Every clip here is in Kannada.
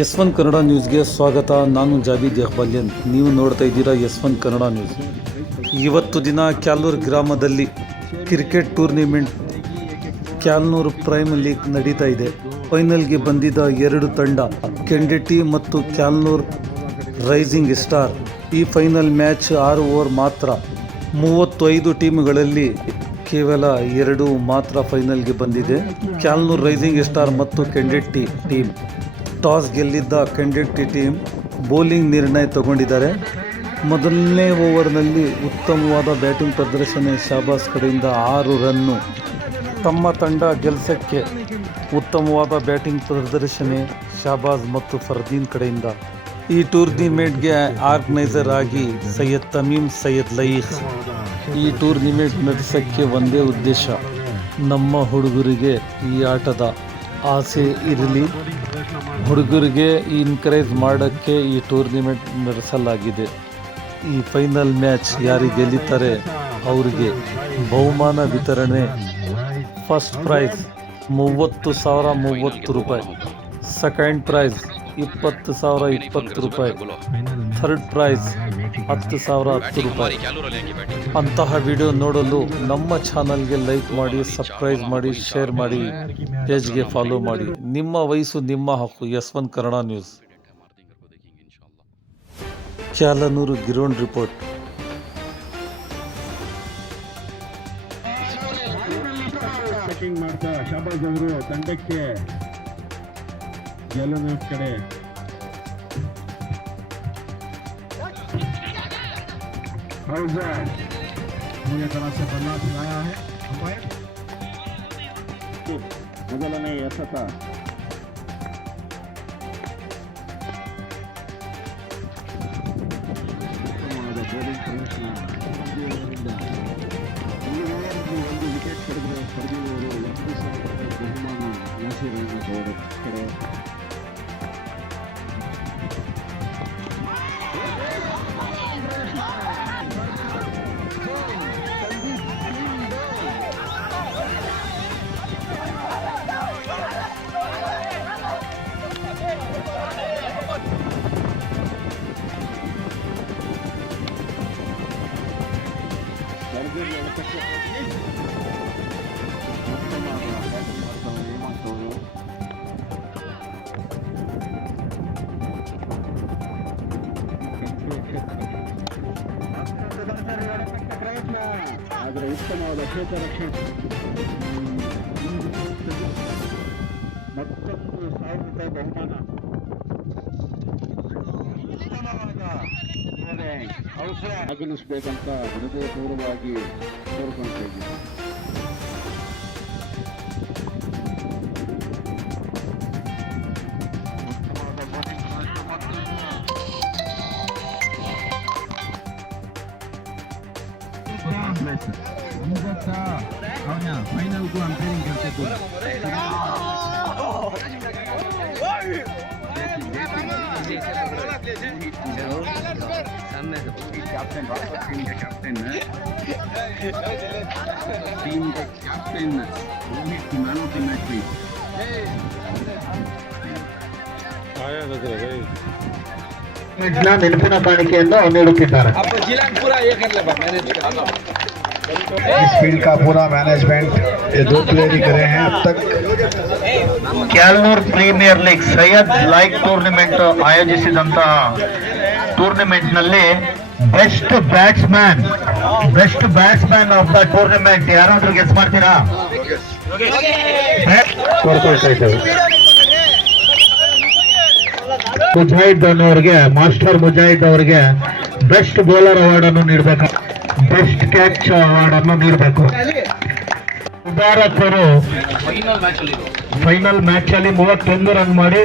S1 ಕನ್ನಡ ನ್ಯೂಸ್ಗೆ ಸ್ವಾಗತ. ನಾನು ಜಾವೀದ್ ಇಕ್ಬಾಲಿಯನ್. ನೀವು ನೋಡ್ತಾ ಇದ್ದೀರಾ S1 ಕನ್ನಡ ನ್ಯೂಸ್. ಇವತ್ತು ದಿನ ಕ್ಯಾಲ್ನೂರು ಗ್ರಾಮದಲ್ಲಿ cricket tournament Kyalnuru prime league ನಡೀತಾ ಇದೆ. ಫೈನಲ್ಗೆ ಬಂದಿದ್ದ ಎರಡು ತಂಡ ಕೆಂಡೆಟ್ಟಿ ಮತ್ತು ಕ್ಯಾಲ್ನೂರು ರೈಸಿಂಗ್ ಸ್ಟಾರ್. ಈ ಫೈನಲ್ ಮ್ಯಾಚ್ 6 ಓವರ್ ಮಾತ್ರ. 35 ಟೀಮ್ಗಳಲ್ಲಿ ಕೇವಲ 2 ಮಾತ್ರ ಫೈನಲ್ಗೆ ಬಂದಿದೆ. ಕ್ಯಾಲ್ನೂರು ರೈಸಿಂಗ್ ಸ್ಟಾರ್ ಮತ್ತು ಕೆಂಡೆಟ್ಟಿ ಟೀಮ್. ಟಾಸ್ ಗೆಲ್ಲಿದ್ದ ಕೆಂಡೆಟ್ಟಿ ಟೀಮ್ ಬೌಲಿಂಗ್ ನಿರ್ಣಯ ತಗೊಂಡಿದ್ದಾರೆ. ಮೊದಲನೇ ಓವರ್ನಲ್ಲಿ ಉತ್ತಮವಾದ ಬ್ಯಾಟಿಂಗ್ ಪ್ರದರ್ಶನ ಶಾಬಾಸ್ ಕಡೆಯಿಂದ 6 ರನ್ನು. ತಮ್ಮ ತಂಡ ಗೆಲ್ಸಕ್ಕೆ ಉತ್ತಮವಾದ ಬ್ಯಾಟಿಂಗ್ ಪ್ರದರ್ಶನ ಶಾಬಾಜ್ ಮತ್ತು ಫರ್ದೀನ್ ಕಡೆಯಿಂದ. ಈ ಟೂರ್ನಿಮೆಂಟ್ಗೆ ಆರ್ಗನೈಸರ್ ಆಗಿ ಸೈಯದ್ ತಮೀಮ್ ಸೈಯದ್ ಲಯೀಖ್. ಈ ಟೂರ್ನಿಮೆಂಟ್ ನಡೆಸೋಕ್ಕೆ ಒಂದೇ ಉದ್ದೇಶ, ನಮ್ಮ ಹುಡುಗರಿಗೆ ಈ ಆಟದ ಆಸೆ ಇರಲಿ, ಹುಡುಗರಿಗೆ ಇನ್ಕರೇಜ್ ಮಾಡೋಕ್ಕೆ ಈ ಟೂರ್ನಿಮೆಂಟ್ ನಡೆಸಲಾಗಿದೆ. ಈ ಫೈನಲ್ ಮ್ಯಾಚ್ ಯಾರಿಗೆ ಗೆಲ್ಲುತ್ತಾರೆ ಅವರಿಗೆ ಬಹುಮಾನ ವಿತರಣೆ. ಫಸ್ಟ್ ಪ್ರೈಸ್ 30,030 ರೂಪಾಯಿ, ಸೆಕೆಂಡ್ ಪ್ರೈಸ್ 20,020 ರೂಪಾಯಿ, ಥರ್ಡ್ ಪ್ರೈಸ್ 10,010 ರೂಪಾಯಿ. ಅಂತಹ ವಿಡಿಯೋ ನೋಡಲು ನಮ್ಮ ಚಾನಲ್ಗೆ ಲೈಕ್ ಮಾಡಿ, ಸಬ್ಸ್ಕ್ರೈಬ್ ಮಾಡಿ, ಶೇರ್ ಮಾಡಿ, ಪೇಜ್ಗೆ ಫಾಲೋ ಮಾಡಿ. ನಿಮ್ಮ ವಯಸ್ಸು ನಿಮ್ಮ ಹಕ್ಕು. S1 Kannada news. Kyalanur ground report. ಮಾಡ್ತಾ ಶಾಬಾಜ್ ಅವರು ತಂಡಕ್ಕೆ ಗೆಲುವಿನ ಕಡೆ पूरी तरह से बल्ला खिलाया है अंपायर. ಮೊದಲನೇ ಎಸೆತ ಒಂದು ವಿಕೆಟ್ ಪಡೆದ ಫರ್ದೀನ್ ಅವರು 20,000 ಬಹುಮಾನ ನಾಸೀರ್ ಕಡೆ. ಆದರೆ ಉತ್ತಮವಾದ ಕ್ಷೇತ್ರ ರಕ್ಷಣೆ. ಮತ್ತೊಂದು 1,000 ರೂಪಾಯಿ ಬಹುಮಾನ. ಆಗಮಿಸಬೇಕಂತ ಹೃದಯಪೂರ್ವವಾಗಿ ಕೋರ್ಕೊಳ್ತಾ ಇದ್ದೀವಿ. फाइनल को अंपायरिंग करते थे. टीम का captain Rohit man of the match भी ನೆನಪಿನ ಕಾಣಿಕೆಯನ್ನು ನೀಡುತ್ತಿದ್ದಾರೆ. इस फील्ड का पूरा मैनेजमेंट ये 2 प्लेयर ही करे हैं अब तक. Kyalnur premier league Syed Laik tournament ಆಯೋಜಿಸಿದಂತಹ ಟೂರ್ನಿಮೆಂಟ್ನಲ್ಲಿ best batsman of the tournament ಯಾರಾದ್ರೂ ಗೆಸ್ ಮಾಡ್ತೀರಾ? ಮುಜಾಹಿದ್ ಅನ್ನೋರಿಗೆ, ಮಾಸ್ಟರ್ ಮುಜಾಹಿದ್ ಅವರಿಗೆ ಬೆಸ್ಟ್ ಬೌಲರ್ ಅವಾರ್ಡ್ ಅನ್ನು ನೀಡಬೇಕು, ಬೆಸ್ಟ್ ಕ್ಯಾಚ್ ಅವಾರ್ಡ್ ಅನ್ನು ನೀಡಬೇಕು. ಮುಬಾರಕ್ ಅವರು ಫೈನಲ್ ಮ್ಯಾಚ್ ಅಲ್ಲಿ 31 ರನ್ ಮಾಡಿ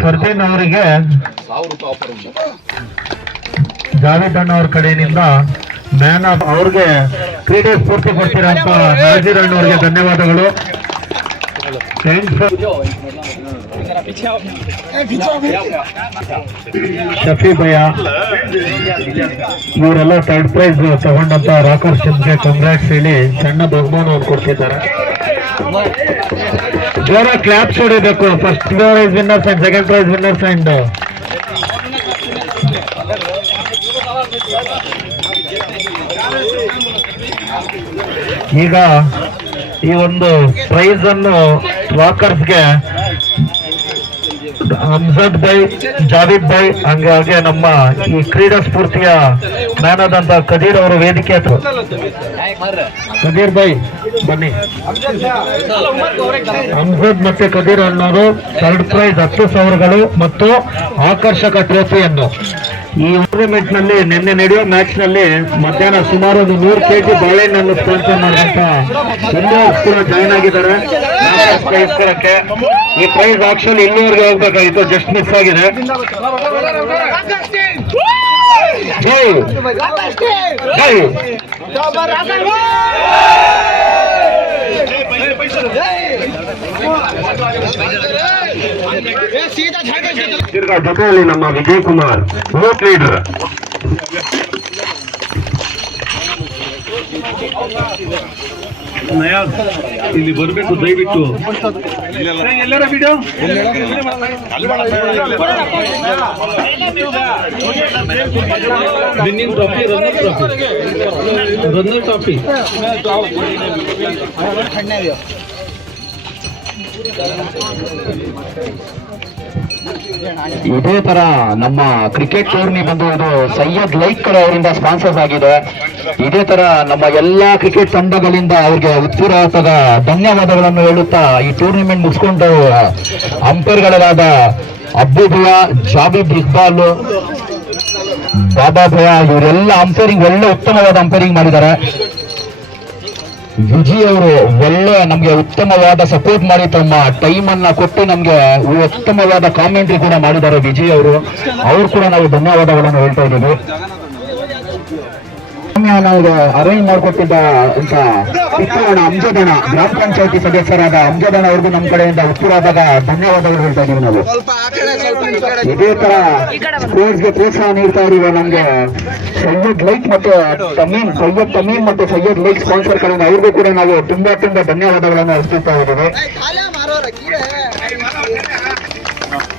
ಫರ್ದೀನ್ ಅವರಿಗೆ ಜಾವೇದ್ ಅಣ್ಣ ಅವ್ರ ಕಡೆಯಿಂದ ಮ್ಯಾನ್ ಆಫ್ ಅವ್ರಿಗೆ ಕ್ರೀಡೆ ಸ್ಫೂರ್ತಿ ಕೊಡ್ತೀರಂತ ನಾಜೀರ್ ಅಣ್ಣ ಅವರಿಗೆ ಧನ್ಯವಾದಗಳು. ಥ್ಯಾಂಕ್ಸ್ ಫಾರ್ ಶಫಿ ಭಯ್ಯ ಇವರೆಲ್ಲ ಥರ್ಡ್ ಪ್ರೈಸ್ ತಗೊಂಡಂತ ರಾಕರ್ ಚಂದ್ಗೆ ಕಂಗ್ರಾಟ್ಸ್ ಹೇಳಿ ಸಣ್ಣ ಬಹುಮಾನವನ್ನು ಕೊಡ್ತಿದ್ದಾರೆ. ಜೋರ ಕ್ಲಾಪ್ಸ್ ಹೊಡಿಬೇಕು. First prize winners and second prize winners and ಈಗ ಈ ಒಂದು ಪ್ರೈಸ್ ಅನ್ನು ವಾಕರ್ಸ್ಗೆ ಹಮ್ಜದ್ ಬೈ, ಜಾವಿದ್ ಬೈ, ಹಾಗೆ ನಮ್ಮ ಈ ಕ್ರೀಡಾ ಸ್ಫೂರ್ತಿಯ ಮ್ಯಾನ್ ಆದಂತ ಕದೀರ್ ಅವರು ವೇದಿಕೆ ಹತ್ರ. ಕದೀರ್ ಬೈ ಬನ್ನಿ. ಹಮ್ಜದ್ ಮತ್ತೆ ಕದೀರ್ ಅನ್ನೋರು ಥರ್ಡ್ ಪ್ರೈಸ್ 10,000 ಮತ್ತು ಆಕರ್ಷಕ ಟ್ರೋಫಿಯನ್ನು ಈ ಟೂರ್ನಮೆಂಟ್ ನಲ್ಲಿ ನಿನ್ನೆ ನಡೆಯೋ ಮ್ಯಾಚ್ ನಲ್ಲಿ ಮಧ್ಯಾಹ್ನ ಸುಮಾರು 100 kg ಬಾಳೆಹಣ್ಣನ್ನು ಸ್ಪಾನ್ಸರ್ ಮಾಡಿದಂತ ಇಂಡಿಯನ್ಸ್ ಕೂಡ ಜಾಯಿನ್ ಆಗಿದ್ದಾರೆ ಪ್ರೈಸ್ಕರಕ್ಕೆ. ಈ ಪ್ರೈಸ್ ಆಕ್ಚುಲಿ ಇಲ್ಲಿವರೆಗೆ ಹೋಗ್ಬೇಕಾಗಿತ್ತು, ಜಸ್ಟ್ ಮಿಸ್ ಆಗಿದೆ. ಜೈ ಜೈ ತಿರ್ಗಾ ಜೊತೆಯಲ್ಲಿ ನಮ್ಮ ವಿಜಯ್ ಕುಮಾರ್ ಬೂತ್ ಲೀಡರ್. ಇಲ್ಲಿ ಬರಬೇಕು ದಯವಿಟ್ಟು. ಎಲ್ಲರ video winning trophy, runner trophy. ಇದೇ ತರ ನಮ್ಮ ಕ್ರಿಕೆಟ್ ಟೂರ್ನಿ ಬಂದು ಇದು ಸೈಯದ್ ಲೈಕರ್ ಅವರಿಂದ ಸ್ಪಾನ್ಸರ್ಸ್ ಆಗಿದೆ. ಇದೇ ತರ ನಮ್ಮ ಎಲ್ಲಾ ಕ್ರಿಕೆಟ್ ತಂಡಗಳಿಂದ ಅವ್ರಿಗೆ ಉತ್ಪೂರ್ವಕದ ಧನ್ಯವಾದಗಳನ್ನು ಹೇಳುತ್ತಾ ಈ ಟೂರ್ನಿಮೆಂಟ್ ಮುಗಿಸ್ಕೊಂಡು ಅಂಪೈರ್ಗಳಾದ ಅಬ್ಬು ಭಯ್ಯ, ಜಾಬಿದ್ ಇಕ್ಬಾಲ್, ಬಾಬಾ ಭಯ್ಯ ಇವರೆಲ್ಲ ಅಂಪೈರಿಂಗ್ ಒಳ್ಳೆ ಉತ್ತಮವಾದ ಅಂಪೈರಿಂಗ್ ಮಾಡಿದ್ದಾರೆ. ವಿಜಯ್ ಅವರು ಒಳ್ಳೆ ನಮ್ಗೆ ಉತ್ತಮವಾದ ಸಪೋರ್ಟ್ ಮಾಡಿ ತಮ್ಮ ಟೈಮ್ ಅನ್ನ ಕೊಟ್ಟು ನಮ್ಗೆ ಉತ್ತಮವಾದ ಕಾಮೆಂಟ್ರಿ ಕೂಡ ಮಾಡಿದ್ದಾರೆ ವಿಜಯ್ ಅವರು. ಅವ್ರು ಕೂಡ ನಾವು ಧನ್ಯವಾದಗಳನ್ನು ಹೇಳ್ತಾ ಇದ್ದೀವಿ. ನಾವು ಅರೇಂಜ್ ಮಾಡಿಕೊಟ್ಟಿದ್ದ ಅಂತ ಚಿತ್ರಣ ಅಂಜದಣ ಗ್ರಾಮ ಪಂಚಾಯತಿ ಸದಸ್ಯರಾದ ಅಂಜದಣ ಅವ್ರಿಗೂ ನಮ್ಮ ಕಡೆಯಿಂದ ಉತ್ತರವಾದಾಗ ಧನ್ಯವಾದಗಳು ಹೇಳ್ತಾ ಇದೀವಿ. ನಾವು ಇದೇ ತರ ಸ್ಪೋರ್ಟ್ಸ್ಗೆ ಪ್ರೋತ್ಸಾಹ ನೀಡ್ತಾ ಇರುವ ನಮ್ಗೆ ಸೈಯದ್ ಲೈಕ್ ಮತ್ತೆ ತಮೀಮ್ ಮತ್ತೆ ಸೈಯದ್ ಲೈಕ್ ಸ್ಪಾನ್ಸರ್ ಕಡೆಯಿಂದ ಅವ್ರಿಗೂ ಕೂಡ ನಾವು ತುಂಬಾ ಧನ್ಯವಾದಗಳನ್ನು ಅರ್ಪಿಸ್ತಾ ಇದ್ದೀವಿ.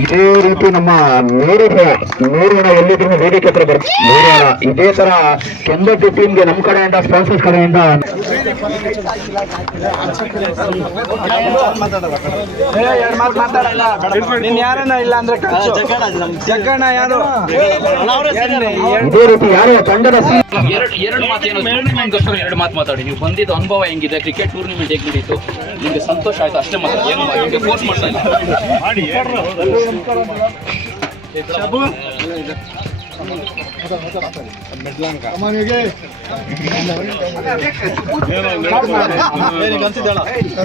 ಇದೇ ರೀತಿ ನಮ್ಮ ನೂರಣ ಎಲ್ಲಿದ್ರು ವೇದಿಕೆ ಹತ್ರ ಬರ್ತೀವಿ. ನೂರಣ ಇದೇ ತರ ಕೆಂದಟ್ಟಿ ಟೀಮ್ಗೆ ನಮ್ಮ ಕಡೆಯಿಂದ ಸ್ಪಾನ್ಸರ್ಸ್ ಕಡೆಯಿಂದ ಇದೇ ರೀತಿ ಯಾರು ತಂಡದ ಎರಡು ಮಾತು ಮಾತಾಡಿ. ನೀವು ಬಂದಿದ್ದು ಅನುಭವ ಹೆಂಗಿದೆ, ಕ್ರಿಕೆಟ್ ಟೂರ್ನಿಮೆಂಟ್ ಹೇಗೆ ನಡೀತು, ನಿಮ್ಗೆ ಸಂತೋಷ ಆಯ್ತು ಅಷ್ಟೇ ಮಾತಾಡಿ. ಏನು ಫೋರ್ಸ್ ಮಾಡ್ತಾ ಇಲ್ಲ.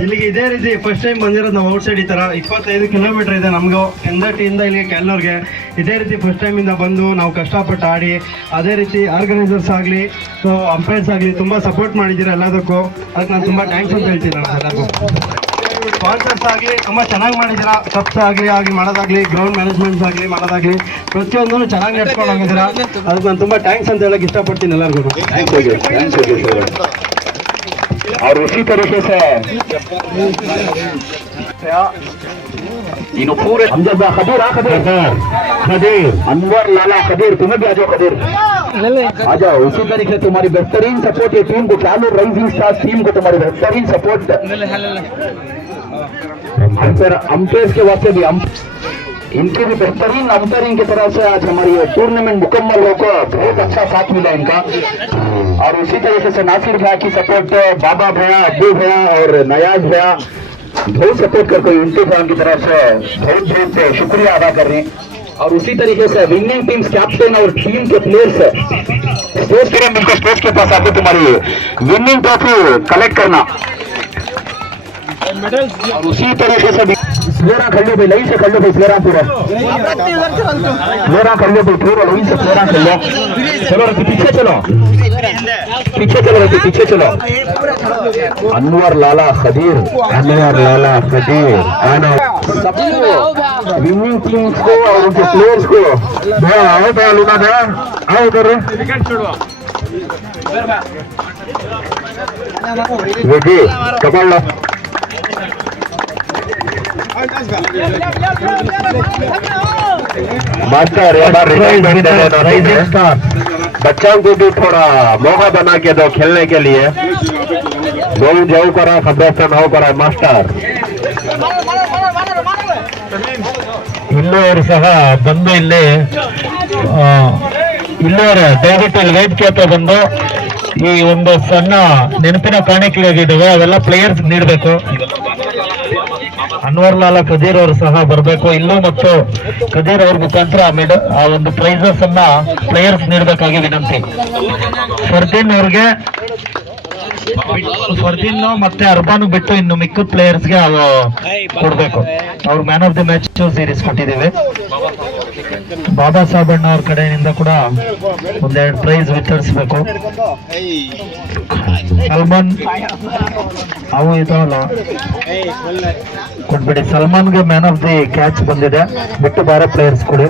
ಇಲ್ಲಿಗೆ ಇದೇ ರೀತಿ ಫಸ್ಟ್ ಟೈಮ್ ಬಂದಿರೋದು ನಾವು ಔಟ್ ಸೈಡ್. ಈ ತರ 25 ಕಿಲೋಮೀಟರ್ ಇದೆ ನಮ್ಗೂ ಕೆಂದಟ್ಟಿಯಿಂದ ಇಲ್ಲಿ ಕ್ಯಾಲ್ನೂರ್ಗೆ. ಇದೇ ರೀತಿ ಫಸ್ಟ್ ಟೈಮ್ ಇಂದ ಬಂದು ನಾವು ಕಷ್ಟಪಟ್ಟು ಆಡಿ, ಅದೇ ರೀತಿ ಆರ್ಗನೈಸರ್ಸ್ ಆಗಲಿ, ಸೊ ಅಂಪೈರ್ಸ್ ಆಗಲಿ ತುಂಬಾ ಸಪೋರ್ಟ್ ಮಾಡಿದ್ದೀರಾ ಎಲ್ಲದಕ್ಕೂ. ಅದಕ್ಕೆ ನಾನು ತುಂಬಾ ಥ್ಯಾಂಕ್ಸ್ ಅಂತ ಹೇಳ್ತೀನಿ. ನಾನು ಎಲ್ಲರಿಗೂ ಸ್ಪಾನ್ಸರ್ಸ್ ಆಗಲಿ ತುಂಬ ಚೆನ್ನಾಗಿ ಮಾಡಿದ್ದೀರಾ. ಕಪ್ಸ್ ಆಗಲಿ ಮಾಡೋದಾಗ್ಲಿ, ಗ್ರೌಂಡ್ ಮ್ಯಾನೇಜ್ಮೆಂಟ್ಸ್ ಆಗಲಿ ಮಾಡೋದಾಗ್ಲಿ, ಪ್ರತಿಯೊಂದನ್ನು ಚೆನ್ನಾಗಿ ನಡ್ಸ್ಕೊಂಡು ಹೋಗಿದ್ದೀರಾ. ಅದಕ್ಕೆ ನಾನು ತುಂಬ ಥ್ಯಾಂಕ್ಸ್ ಅಂತ ಹೇಳಕ್ಕೆ ಇಷ್ಟಪಡ್ತೀನಿ ಎಲ್ಲರಿಗೂ. और उसी तरीके से इन्हों पूरे हमजद खदीर अनवर लाला खदीर, तुम्हें भी आ जाओ खदीर, आ जाओ. उसी तरीके से तुम्हारी बेहतरीन सपोर्ट ये टीम को, क्यालूर राइजिंग स्टार्स टीम को तुम्हारी बेहतरीन सपोर्ट अंपायर के वास्ते भी इनकी भी बेहतरीन अंपायरिंग की तरफ से आज हमारी ये टूर्नामेंट मुकम्मल होकर बहुत अच्छा साथ मिला इनका. और उसी तरीके से नासिर भैया की सपोर्ट, बाबा भैया, अब्बू भैया और नयाज भैया बहुत सपोर्ट करके इनके फैन की तरफ से बहुत शुक्रिया अदा कर रहे हैं. और उसी तरीके से विनिंग टीम्स कैप्टन और टीम के प्लेयर्स स्टेज पर मिलकर स्टेज के पास आकर तुम्हारी विनिंग ट्रॉफी कलेक्ट करना. और उसी तरीके से फ्लोरा खल्लो भाई लई से खल्लो भाई फ्लोरा पूरा फ्लोरा खल्लो भाई पूरा लई से फ्लोरा खल्लो चलो रति पीछे चलो रति पीछे चलो अनवर लाला खदीर आना विनिंग टीम्स को और उनके प्लेयर्स को आओ लूना भैया आओ उधर विजय पकड़ लो मास्टर बच्चों को भी थोड़ा मौका बना के दो खेलने के लिए गोल जाऊ करा सदस्य नाव करा मास्टर ಇಲ್ಲಿಯವರು ಸಹ ಬಂದು ಇಲ್ಲಿಯವರ ದಯವಿಟ್ಟು ಇಲ್ಲಿ ವೇದಿಕೆ ಹತ್ರ ಬಂದು ಈ ಒಂದು ಸಣ್ಣ ನೆನಪಿನ ಕಾಣಿಕೆಯಾಗಿದ್ದಾವೆ ಅವೆಲ್ಲ ಪ್ಲೇಯರ್ಸ್ ನೀಡಬೇಕು. ಅನ್ವರ್ ಲಾಲಾ ಖದೀರ್ ಅವರು ಸಹ ಬರಬೇಕು ಇಲ್ಲೂ ಮತ್ತು ಖದೀರ್ ಅವ್ರ ಮುಖಾಂತರ ಆ ಒಂದು ಪ್ರೈಸಸ್ ಅನ್ನ ಪ್ಲೇಯರ್ಸ್ ನೀಡಬೇಕಾಗಿ ವಿನಂತಿ. ಫರ್ದೀನ್ ಅವ್ರಿಗೆ ಫರ್ದೀನ್ ಮತ್ತೆ ಅರ್ಬಾನು ಬಿಟ್ಟು ಇನ್ನು ಮಿಕ್ಕಿದ ಪ್ಲೇಯರ್ಸ್ಗೆ ಕೊಡ್ಬೇಕು. ಅವ್ರು man of the match series ಕೊಟ್ಟಿದ್ದೀವಿ. ಬಾಬಾ ಸಾಬಣ್ಣ ಅವ್ರ ಕಡೆಯಿಂದ ಕೂಡ ಒಂದೆರಡು ಪ್ರೈಸ್ ವಿತರಿಸಬೇಕು. ಸಲ್ಮಾನ್ ಅವು ಇದಾವಲ್ಲ ಕೊಟ್ಬಿಡಿ. ಸಲ್ಮಾನ್ಗೆ ಮ್ಯಾನ್ ಆಫ್ ದಿ ಕ್ಯಾಚ್ ಬಂದಿದೆ, ಬಿಟ್ಟು ಬೇರೆ ಪ್ಲೇಯರ್ಸ್ ಕೊಡಿ.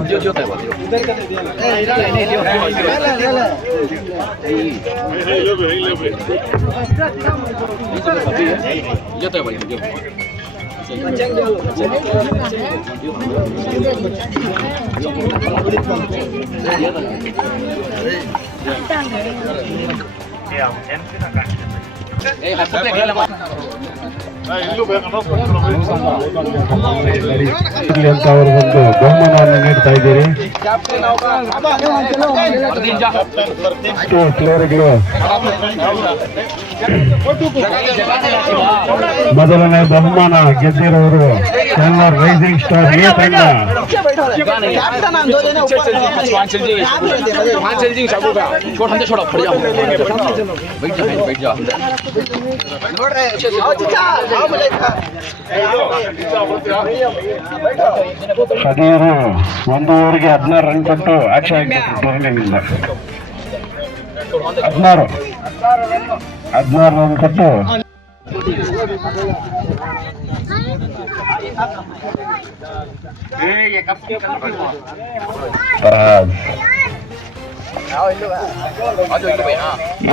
ಅಂತ ಅವರು ಒಂದು ಬಹುಮಾನವನ್ನು ನೀಡ್ತಾ ಇದ್ದೀರಿ. ಪ್ಲೇಯರ್ಗಳು ಮೊದಲನೇ ಬಹುಮಾನ ಗೆದ್ದಿರೋರು ಕ್ಯಾಲ್ನೂರ್ ರೈಸಿಂಗ್ ಸ್ಟಾರ್ ಎ ತಂಡ. ಖದೀರು 1 ಓವರ್ಗೆ 16 ರನ್ ಕೊಟ್ಟು ಆಚೆ ಆಗಿದ್ದು ಟೂರ್ನಿಯಿಂದ. 16 ರನ್ ಕೊಟ್ಟು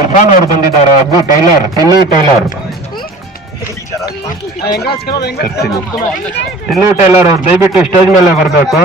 ಇರ್ಫಾನ್ ಅವರು ಬಂದಿದ್ದಾರೆ. ಅಬ್ಬು ಟೈಲರ್ ಟಿನ್ನು ಟೈಲರ್ ಅವ್ರು ದಯವಿಟ್ಟು ಸ್ಟೇಜ್ ಮೇಲೆ ಬರಬೇಕು.